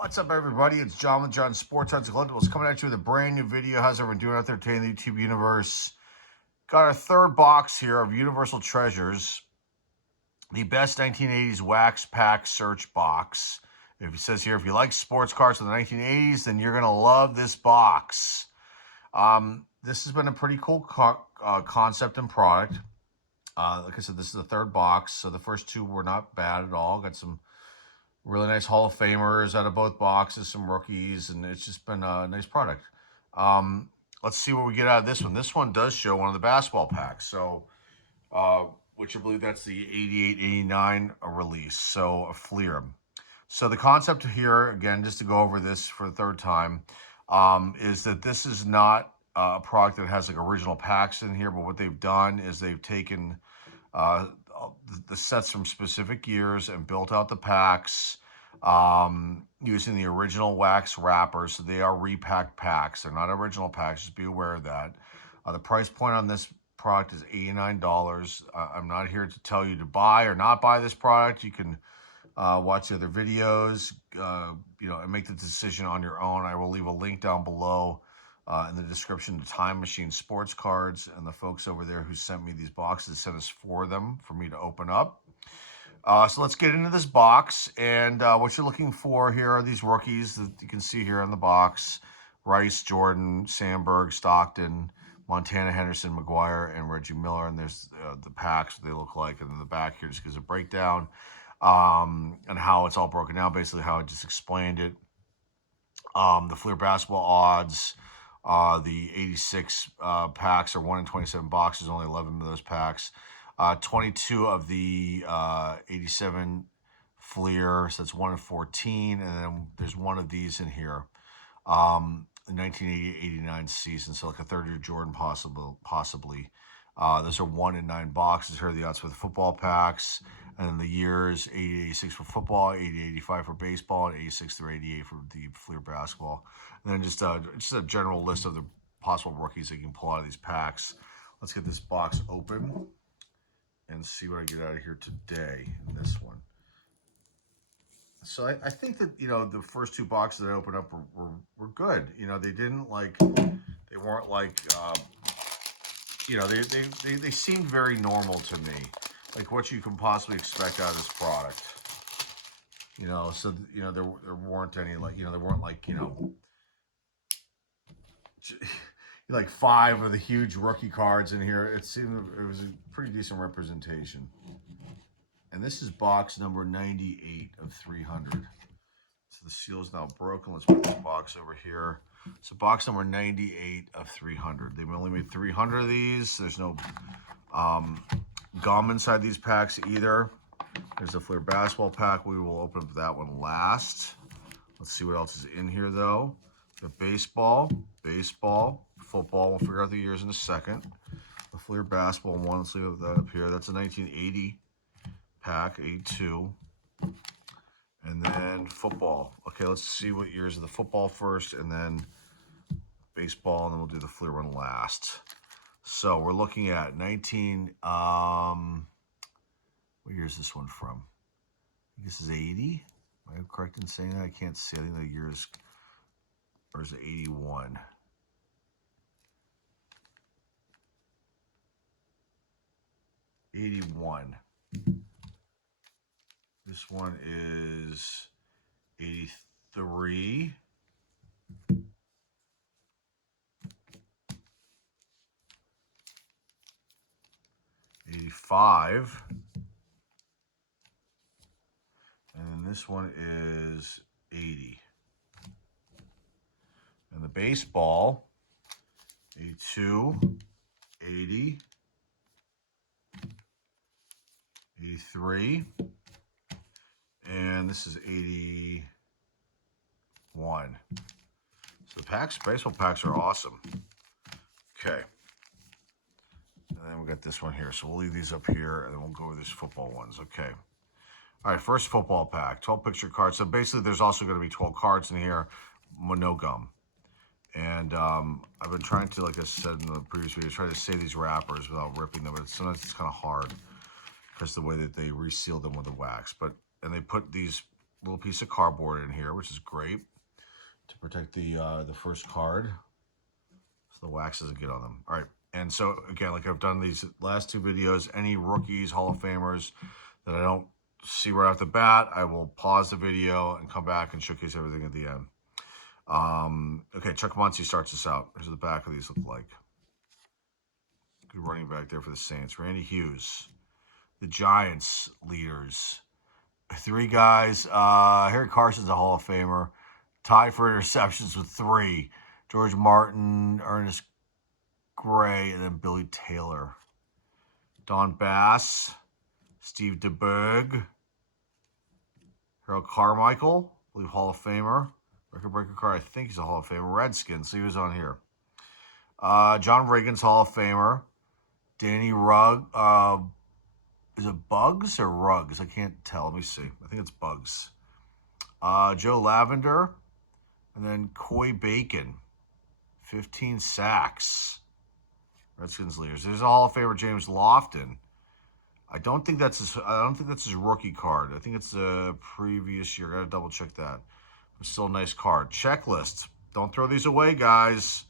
What's up, everybody? It's John with John Sports Arts and Collectibles coming at you with a brand new video. How's everyone doing out there today in the YouTube universe? Got our third box here of Universal Treasures, the best 1980s wax pack search box. If it says here, if you like sports cards from the 1980s, then you're gonna love this box. This has been a pretty cool concept and product. Like I said, this is the third box, so the first two were not bad at all. Got some really nice Hall of Famers out of both boxes, some rookies, and it's just been a nice product. Let's see what we get out of this one. This one does show one of the basketball packs, so which I believe that's the 88-89 release, so a Fleer. So the concept here, again, just to go over this for the third time, is that this is not a product that has like original packs in here, but what they've done is they've taken the sets from specific years and built out the packs using the original wax wrappers. So they are repacked packs. They're not original packs. Just be aware of that. The price point on this product is $89. I'm not here to tell you to buy or not buy this product. You can watch the other videos, and make the decision on your own. I will leave a link down below in the description to Time Machine Sports Cards, and the folks over there who sent me these boxes sent us 4 of them for me to open up. So let's get into this box, and what you're looking for here are these rookies that you can see here on the box: Rice, Jordan, Sandberg, Stockton, Montana, Henderson, McGuire, and Reggie Miller. And there's the packs, what they look like, and then the back here just gives a breakdown and how it's all broken down, basically how I just explained it. The Fleer basketball odds. The 86 packs are 1 in 27 boxes, only 11 of those packs. 22 of the 87 Fleer, so that's 1 in 14. And then there's one of these in here, the 1988-89 season, so like a third-year Jordan possibly. Those are 1 in 9 boxes. Here are the odds for the football packs. And then the years, 80-86 for football, 80-85 for baseball, and 86 through 88 for the Fleer basketball. And then just a general list of the possible rookies that you can pull out of these packs. Let's get this box open and see what I get out of here today in this one. So I think that, the first 2 boxes that I opened up were good. They weren't like, they seemed very normal to me. Like what you can possibly expect out of this product. There weren't any, there weren't like 5 of the huge rookie cards in here. It seemed it was a pretty decent representation. And this is box number 98 of 300. So the seal is now broken. Let's put this box over here. So box number 98 of 300. They've only made 300 of these. There's no gum inside these packs either. There's a Fleer basketball pack. We will open up that one last. Let's see what else is in here though. The baseball, football. We'll figure out the years in a second. The Fleer basketball one. Let's leave that up here. That's a 1980 pack, 82. And then football. Okay, let's see what years of the football first, and then baseball, and then we'll do the Fleer one last. So we're looking at what year is this one from? I think this is 80. Am I correct in saying that? I can't see. I think the year is, or is it 81? '81. This one is 83. 85. And then this one is 80. And the baseball, 82, 80, 83, and this is 81. So the baseball packs are awesome. Okay. And then we got this one here. So we'll leave these up here, and then we'll go over these football ones. Okay. All right, first football pack, 12 picture cards. So basically, there's also going to be 12 cards in here, no gum. And I've been trying to, like I said in the previous video, try to say these wrappers without ripping them, but sometimes it's kind of hard because the way that they reseal them with the wax. And they put these little piece of cardboard in here, which is great to protect the first card, so the wax doesn't get on them. All right, and so again, like I've done these last two videos, any rookies, Hall of Famers that I don't see right off the bat, I will pause the video and come back and showcase everything at the end. Okay, Chuck Muncie starts us out. Here's what the back of these look like. Good running back there for the Saints. Randy Hughes. The Giants leaders. Three guys. Harry Carson's a Hall of Famer. Tied for interceptions with 3. George Martin, Ernest Gray, and then Billy Taylor. Don Bass. Steve DeBerg. Harold Carmichael, I believe Hall of Famer. Record breaker card, I think he's a Hall of Famer. Redskins, so he was on here. John Reagan's Hall of Famer. Danny Rugg. Is it Bugs or Ruggs? I can't tell. Let me see. I think it's Bugs. Joe Lavender. And then Coy Bacon. 15 sacks. Redskins leaders. There's a Hall of Famer, James Lofton. I don't think that's his rookie card. I think it's the previous year. Gotta double check that. It's still a nice card. Checklist. Don't throw these away, guys.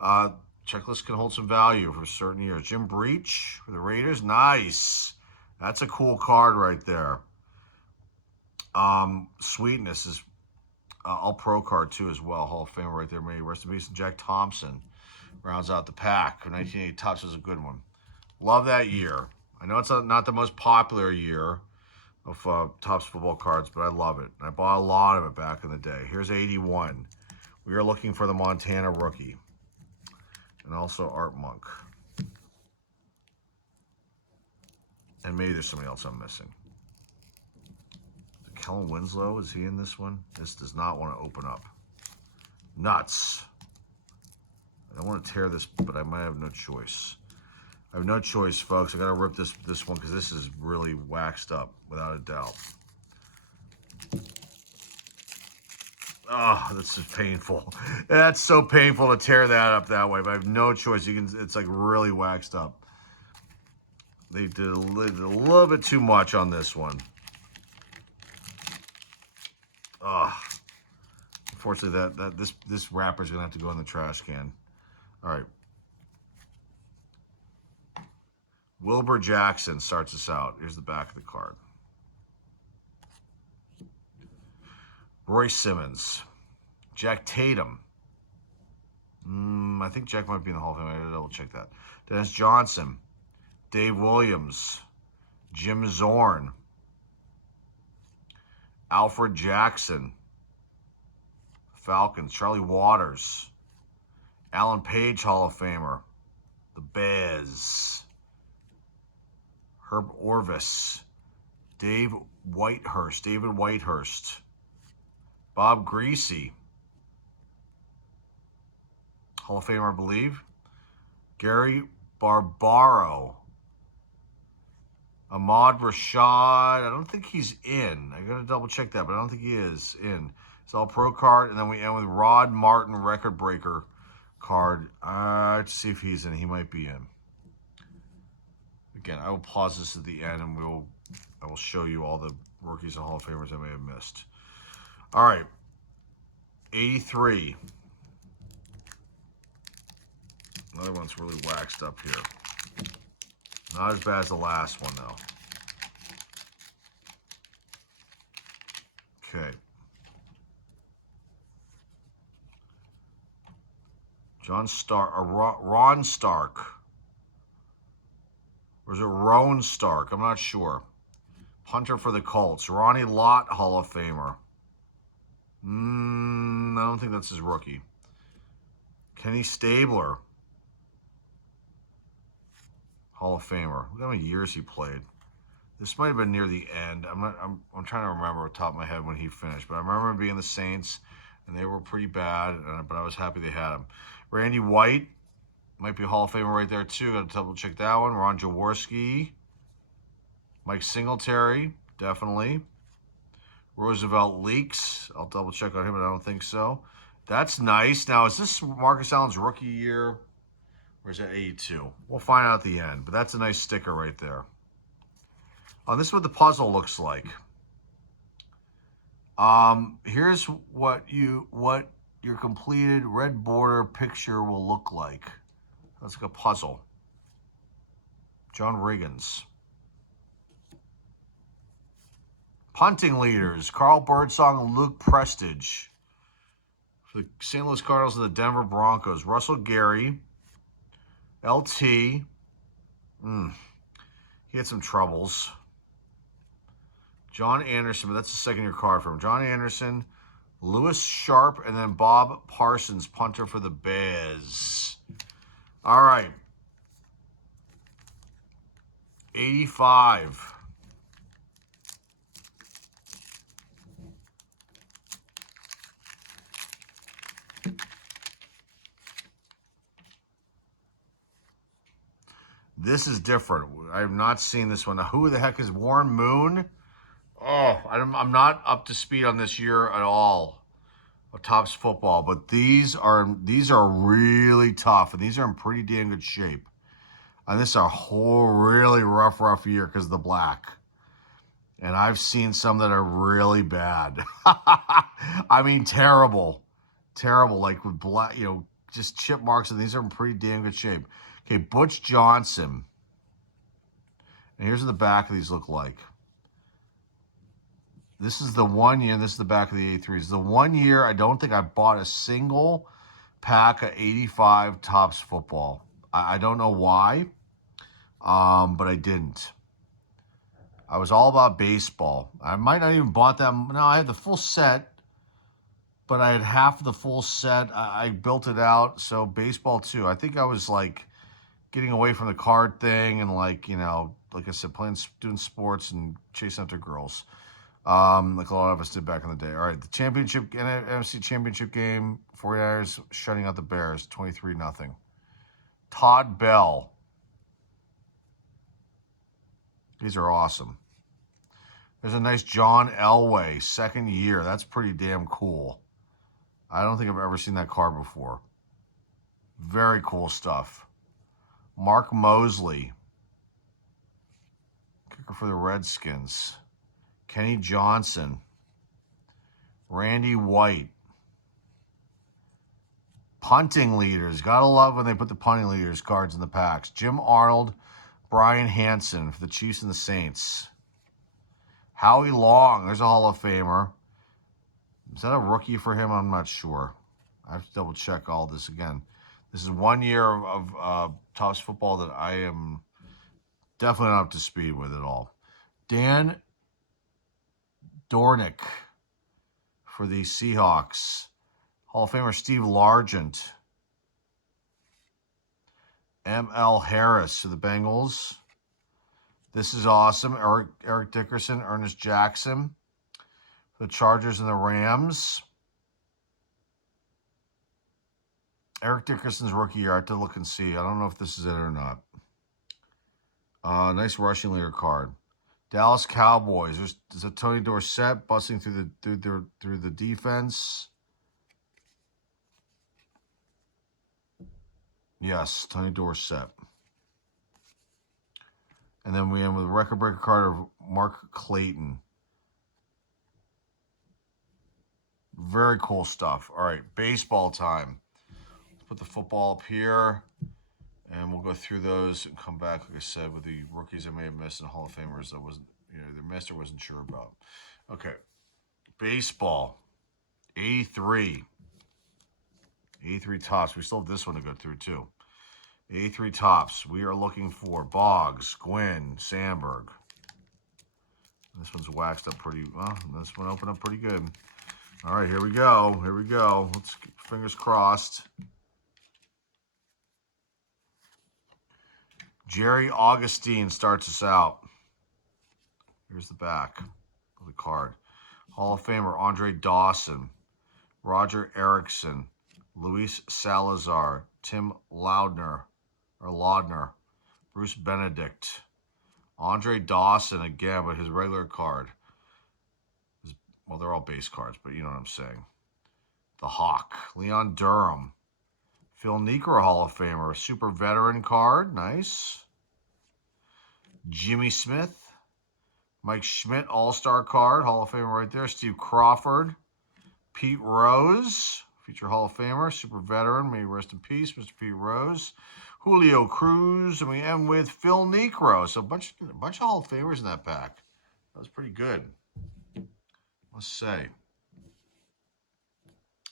Checklist can hold some value for certain years. Jim Breach for the Raiders. Nice. That's a cool card right there. Sweetness is all-pro card too as well. Hall of Famer right there. May rest in peace. Jack Thompson rounds out the pack. 1980 Topps is a good one. Love that year. I know it's not the most popular year of Topps football cards, but I love it. I bought a lot of it back in the day. Here's 81. We are looking for the Montana rookie. And also Art Monk. And maybe there's somebody else I'm missing. Kellen Winslow, is he in this one? This does not want to open up. Nuts. I don't want to tear this, but I might have no choice. I have no choice, folks. I got to rip this one because this is really waxed up, without a doubt. Oh, this is painful. That's so painful to tear that up that way, but I have no choice. It's like really waxed up. They did a little bit too much on this one. Unfortunately, this wrapper's gonna have to go in the trash can. All right. Wilbur Jackson starts us out. Here's the back of the card. Roy Simmons. Jack Tatum. I think Jack might be in the Hall of Fame. I gotta double check that. Dennis Johnson. Dave Williams. Jim Zorn. Alfred Jackson. Falcons. Charlie Waters. Alan Page, Hall of Famer. The Bears. Herb Orvis. David Whitehurst. Bob Greasy. Hall of Famer, I believe. Gary Barbaro. Ahmad Rashad. I don't think he's in. I got to double check that, but I don't think he is in. It's all pro card. And then we end with Rod Martin, record breaker card. Let's see if he's in. He might be in. Again, I will pause this at the end, and I will show you all the rookies and Hall of Famers I may have missed. All right. 83. Another one's really waxed up here. Not as bad as the last one, though. Okay. Ron Stark. Or is it Roan Stark? I'm not sure. Punter for the Colts. Ronnie Lott, Hall of Famer. I don't think that's his rookie. Kenny Stabler, Hall of Famer. Look how many years he played. This might have been near the end. I'm trying to remember off the top of my head when he finished, but I remember him being the Saints, and they were pretty bad, but I was happy they had him. Randy White, might be a Hall of Famer right there too. Got to double check that one. Ron Jaworski. Mike Singletary, definitely. Roosevelt Leaks. I'll double check on him, but I don't think so. That's nice. Now, is this Marcus Allen's rookie year? Or is that 82? We'll find out at the end, but that's a nice sticker right there. This is what the puzzle looks like. Here's what your completed red border picture will look like. That's like a puzzle. John Riggins. Punting leaders, Carl Birdsong and Luke Prestige. For the St. Louis Cardinals and the Denver Broncos, Russell Gary. LT. He had some troubles. John Anderson, but that's a second-year card for him. John Anderson, Lewis Sharp, and then Bob Parsons, punter for the Bears. All right. 85. This is different. I have not seen this one. Now, who the heck is Warren Moon? Oh, I'm not up to speed on this year at all of Topps football, but these are really tough, and these are in pretty damn good shape. And this is a whole really rough year because of the black. And I've seen some that are really bad. I mean, terrible, like with black, just chip marks, and these are in pretty damn good shape. Okay, Butch Johnson. And here's what the back of these look like. This is the 1 year, this is the back of the 83s. The 1 year, I don't think I bought a single pack of 85 Topps football. I don't know why, but I didn't. I was all about baseball. I might not even bought them. No, I had the full set, but I had half of the full set. I built it out, so baseball too. I think I was like getting away from the card thing and like I said, playing student sports and chasing after girls. Like a lot of us did back in the day. All right, the championship, NFC championship game, 49ers shutting out the Bears, 23-0. Todd Bell. These are awesome. There's a nice John Elway, second year. That's pretty damn cool. I don't think I've ever seen that card before. Very cool stuff. Mark Mosley, kicker for the Redskins. Kenny Johnson. Randy White. Punting leaders. Gotta love when they put the punting leaders cards in the packs. Jim Arnold, Brian Hansen for the Chiefs and the Saints. Howie Long. There's a Hall of Famer. Is that a rookie for him? I'm not sure. I have to double check all this again. This is 1 year of Topps football that I am definitely not up to speed with at all. Dan Dornick for the Seahawks. Hall of Famer Steve Largent. M.L. Harris for the Bengals. This is awesome. Eric Dickerson, Ernest Jackson for the Chargers and the Rams. Eric Dickerson's rookie year. I have to look and see. I don't know if this is it or not. Nice rushing leader card. Dallas Cowboys. There's a Tony Dorsett busting through the defense. Yes, Tony Dorsett. And then we end with a record breaker card of Mark Clayton. Very cool stuff. All right, baseball time. Let's put the football up here, and we'll go through those and come back, like I said, with the rookies I may have missed and Hall of Famers that wasn't, either missed or wasn't sure about. Okay, baseball. 83. 83 Topps. We still have this one to go through, too. 83 Topps. We are looking for Boggs, Gwynn, Sandberg. This one's waxed up pretty well. This one opened up pretty good. All right, here we go. Here we go. Let's fingers crossed. Jerry Augustine starts us out. Here's the back of the card. Hall of Famer Andre Dawson, Roger Erickson, Luis Salazar, Tim Laudner, Bruce Benedict. Andre Dawson again, but his regular card. Well, they're all base cards, but you know what I'm saying. The Hawk. Leon Durham. Phil Niekro, Hall of Famer. Super veteran card. Nice. Jimmy Smith. Mike Schmidt, All-Star card, Hall of Famer right there. Steve Crawford. Pete Rose, future Hall of Famer, super veteran. May he rest in peace, Mr. Pete Rose. Julio Cruz, and we end with Phil Necro. So a bunch of Hall of Famers in that pack. That was pretty good, let's say.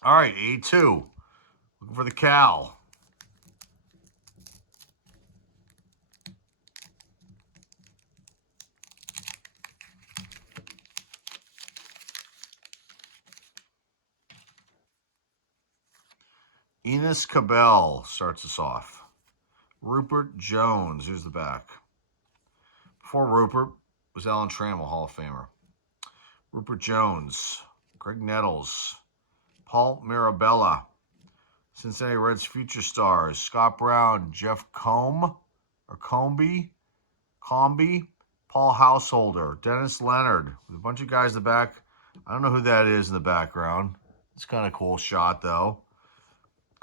All right, A2. Looking for the Cal. Enos Cabell starts us off. Rupert Jones, here's the back. Before Rupert was Alan Trammell, Hall of Famer. Rupert Jones, Greg Nettles, Paul Mirabella, Cincinnati Reds future stars, Scott Brown, Jeff Combe, Paul Householder, Dennis Leonard, with a bunch of guys in the back. I don't know who that is in the background. It's kind of a cool shot, though.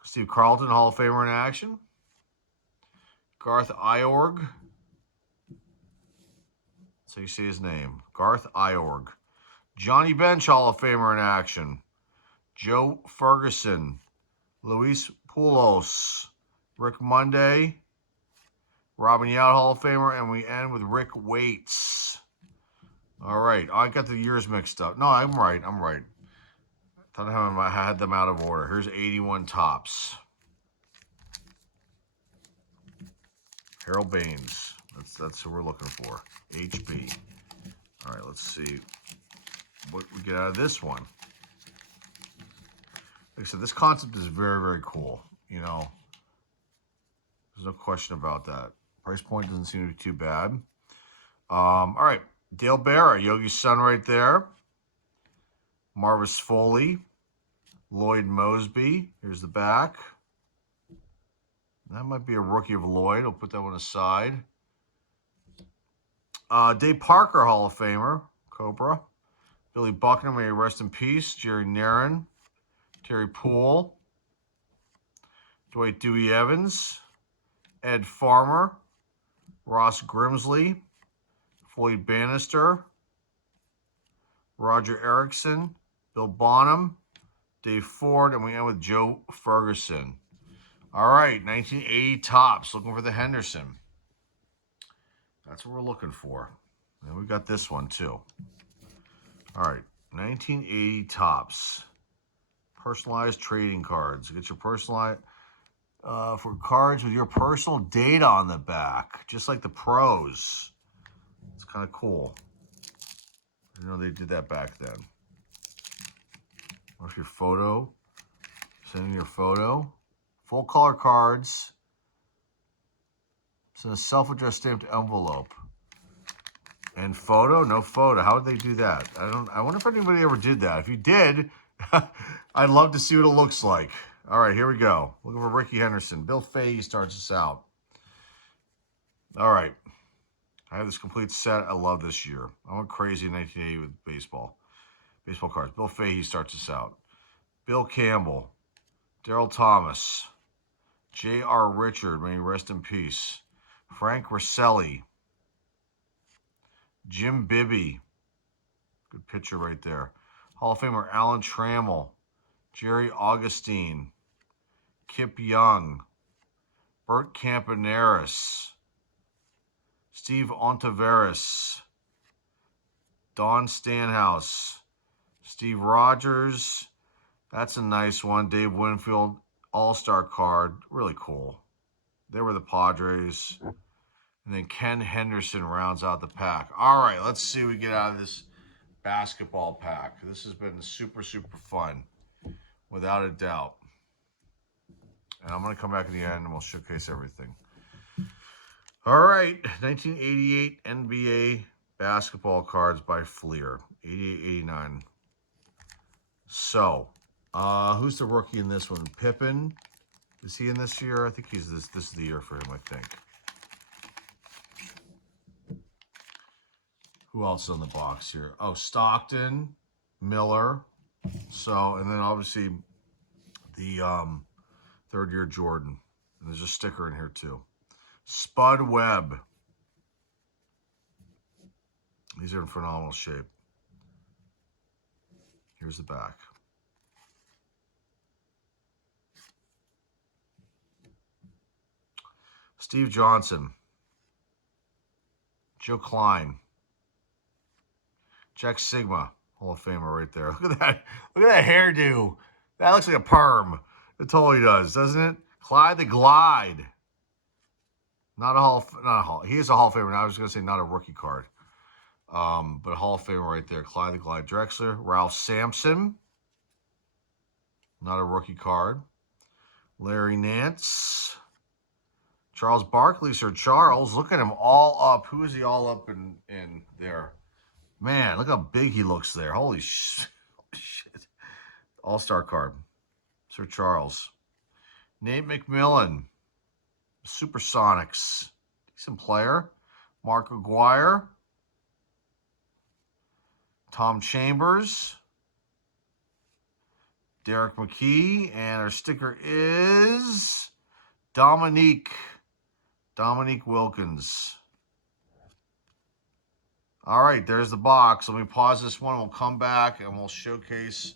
Steve Carlton, Hall of Famer in action. Garth Iorg. That's how you say his name. Garth Iorg. Johnny Bench, Hall of Famer in action. Joe Ferguson. Luis Poulos. Rick Monday. Robin Yount, Hall of Famer. And we end with Rick Waits. All right. I got the years mixed up. No, I'm right. I thought I had them out of order. Here's 81 Topps. Harold Baines. That's who we're looking for. HB. All right, let's see what we get out of this one. Like I said, this concept is very, very cool. You know, there's no question about that. Price point doesn't seem to be too bad. All right, Dale Barra, Yogi's son right there. Marvis Foley. Lloyd Mosby. Here's the back. That might be a rookie of Lloyd. I'll put that one aside. Dave Parker, Hall of Famer. Cobra. Billy Buckner, may he rest in peace. Jerry Naron. Terry Poole. Dwight Dewey Evans. Ed Farmer. Ross Grimsley. Floyd Bannister. Roger Erickson. Bill Bonham. Dave Ford. And we end with Joe Ferguson. All right, 1980 Topps. Looking for the Henderson. That's what we're looking for. And we got this one, too. All right, 1980 Topps. Personalized trading cards. Get your personalized... for cards with your personal data on the back. Just like the pros. It's kind of cool. I know they did that back then. Or if your photo... Send in your photo. Full color cards. It's in a self-addressed stamped envelope. And photo? No photo. How would they do that? I wonder if anybody ever did that. If you did, I'd love to see what it looks like. All right, here we go. Looking for Ricky Henderson. Bill Fahey starts us out. All right. I have this complete set. I love this year. I went crazy in 1980 with baseball. Baseball cards. Bill Fahey starts us out. Bill Campbell. Darryl Thomas. J.R. Richard, may he rest in peace. Frank Rosselli. Jim Bibby. Good picture right there. Hall of Famer Alan Trammell. Jerry Augustine. Kip Young. Bert Campaneris. Steve Ontiveros. Don Stanhouse. Steve Rogers. That's a nice one. Dave Winfield. All-Star card. Really cool. They were the Padres. And then Ken Henderson rounds out the pack. All right, let's see what we get out of this basketball pack. This has been super, super fun, without a doubt. And I'm going to come back at the end and we'll showcase everything. All right, 1988 NBA basketball cards by Fleer. 88-89. So, who's the rookie in this one? Pippen. Is he in this year? I think he's this is the year for him, I think. Who else is on the box here? Oh, Stockton, Miller. So, and then obviously the third year Jordan. And there's a sticker in here too. Spud Webb. These are in phenomenal shape. Here's the back. Steve Johnson. Joe Klein. Jack Sigma. Hall of Famer right there. Look at that. Look at that hairdo. That looks like a perm. It totally does, doesn't it? Clyde the Glide. Not a Hall. He is a Hall of Famer. Now I was going to say not a rookie card. But a Hall of Famer right there. Clyde the Glide Drexler. Ralph Sampson. Not a rookie card. Larry Nance. Charles Barkley. Sir Charles. Look at him all up. Who is he all up in there? Man, look how big he looks there. Holy shit. All-star card. Sir Charles. Nate McMillan. Supersonics. Decent player. Mark Aguirre. Tom Chambers. Derek McKee. And our sticker is Dominique Wilkins. All right, there's the box. Let me pause this one. We'll come back and we'll showcase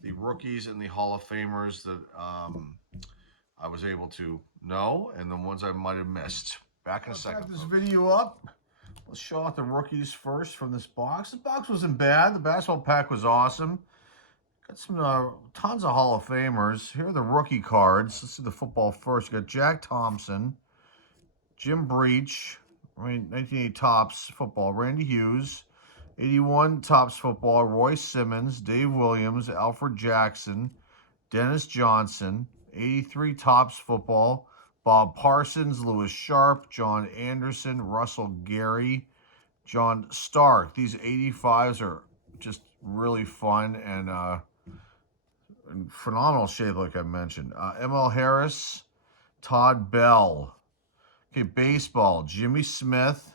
the rookies and the Hall of Famers that I was able to know and the ones I might have missed. Back in a second. Wrap this video up. Let's show off the rookies first from this box. This box wasn't bad. The basketball pack was awesome. Got some tons of Hall of Famers. Here are the rookie cards. Let's do the football first. You got Jack Thompson, Jim Breach, 1980 Topps football, Randy Hughes, 81 Topps football, Roy Simmons, Dave Williams, Alfred Jackson, Dennis Johnson, 83 Topps football, Bob Parsons, Lewis Sharp, John Anderson, Russell Gary, John Stark. These 85s are just really fun and in phenomenal shape, like I mentioned. ML Harris, Todd Bell. Okay, baseball, Jimmy Smith,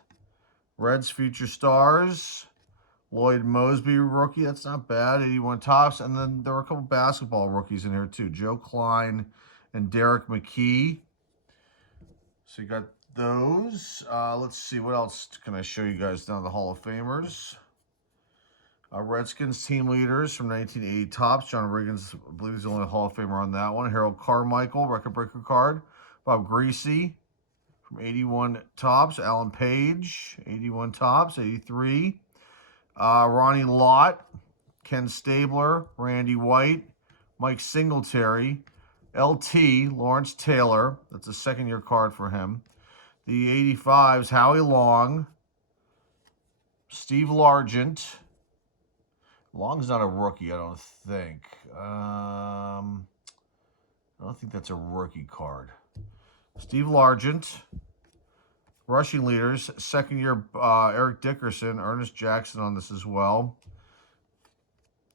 Reds Future Stars, Lloyd Mosby rookie, that's not bad, 81 Topps. And then there were a couple basketball rookies in here too, Joe Klein and Derek McKee. So you got those. Let's see, what else can I show you guys down the Hall of Famers? Redskins team leaders from 1980 Topps. John Riggins, I believe, is the only Hall of Famer on that one. Harold Carmichael, record breaker card. Bob Greasy from 81 Topps. Alan Page, 81 Topps. 83. Ronnie Lott, Ken Stabler, Randy White, Mike Singletary, LT, Lawrence Taylor. That's a second-year card for him. The 85s, Howie Long, Steve Largent. Long's not a rookie, I don't think. I don't think that's a rookie card. Steve Largent. Rushing leaders, second year Eric Dickerson, Ernest Jackson on this as well.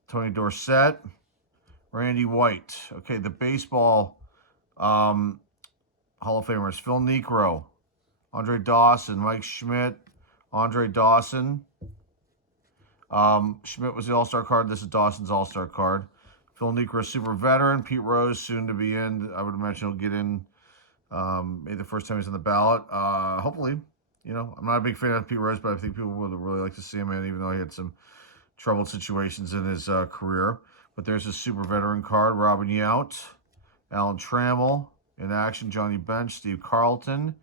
Tony Dorsett, Randy White. Okay, the baseball Hall of Famers, Phil Niekro, Andre Dawson, Mike Schmidt, Andre Dawson. Schmidt was the All-Star card. This is Dawson's All-Star card. Phil Niekro, super veteran. Pete Rose, soon to be in. I would imagine he'll get in maybe the first time he's on the ballot. Hopefully, you know, I'm not a big fan of Pete Rose, but I think people would really like to see him in, even though he had some troubled situations in his career. But there's a super veteran card. Robin Yount, Alan Trammell in action. Johnny Bench, Steve Carlton.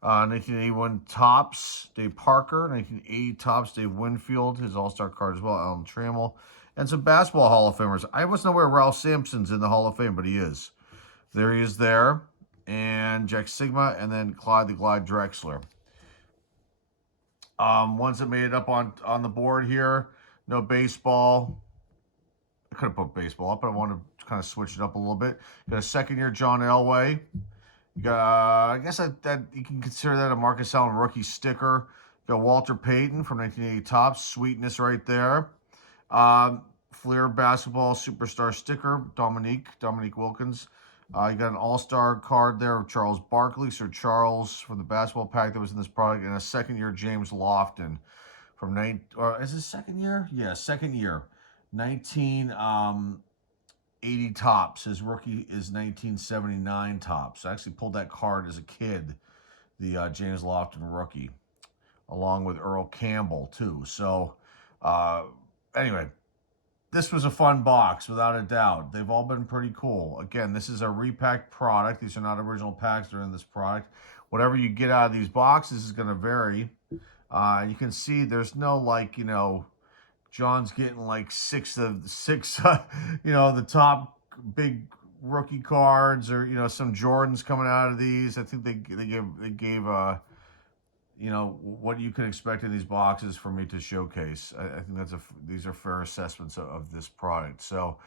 1981 Topps, Dave Parker. 1980 Topps, Dave Winfield, his All-Star card as well, Alan Trammell. And some basketball Hall of Famers. I wasn't aware Ralph Sampson's in the Hall of Fame, but he is. There he is there. And Jack Sigma, and then Clyde the Glide Drexler. Ones that made it up on the board here. No baseball. I could have put baseball up, but I wanted to kind of switch it up a little bit. Got a second-year John Elway. You got, I guess that you can consider that a Marcus Allen rookie sticker. You got Walter Payton from 1980 Topps. Sweetness right there. Fleer basketball superstar sticker. Dominique Wilkins. You got an all-star card there of Charles Barkley. Sir Charles from the basketball pack that was in this product. And a second-year James Lofton from is this second year? Yeah, second year. 1980 Topps. His rookie is 1979 Topps. I actually pulled that card as a kid, the James Lofton rookie. along with Earl Campbell too. So anyway, this was a fun box without a doubt. They've all been pretty cool. Again, this is a repacked product. These are not original packs that are in this product. Whatever you get out of these boxes is going to vary. You can see there's no, like, you know, John's getting like six, you know, the top big rookie cards, or, you know, some Jordans coming out of these. I think they gave you know, what you can expect in these boxes for me to showcase. I think these are fair assessments of this product. So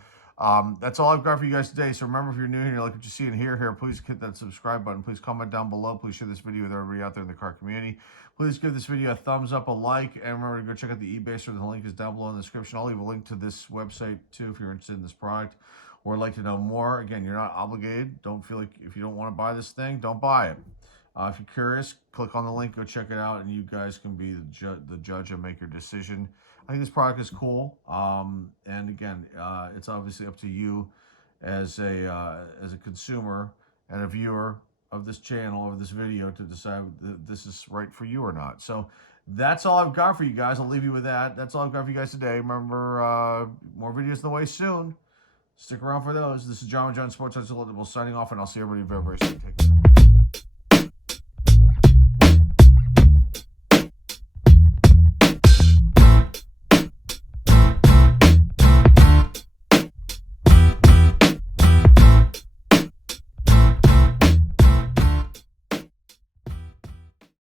that's all I've got for you guys today. So remember, if you're new here and you like what you see and hear here, please hit that subscribe button. Please comment down below. Please share this video with everybody out there in the car community. Please give this video a thumbs up, a like, and remember to go check out the eBay store. The link is down below in the description. I'll leave a link to this website too if you're interested in this product or would like to know more. Again, you're not obligated. Don't feel like, if you don't want to buy this thing, don't buy it. If you're curious, click on the link, go check it out, and you guys can be the judge and make your decision. I think this product is cool, and again, it's obviously up to you as a consumer and a viewer of this channel, of this video, to decide that this is right for you or not. So that's all I've got for you guys. I'll leave you with that. That's all I've got for you guys today. Remember, more videos on the way soon. Stick around for those. This is John with John Sports Unselectable signing off, and I'll see everybody very, very soon. Take care.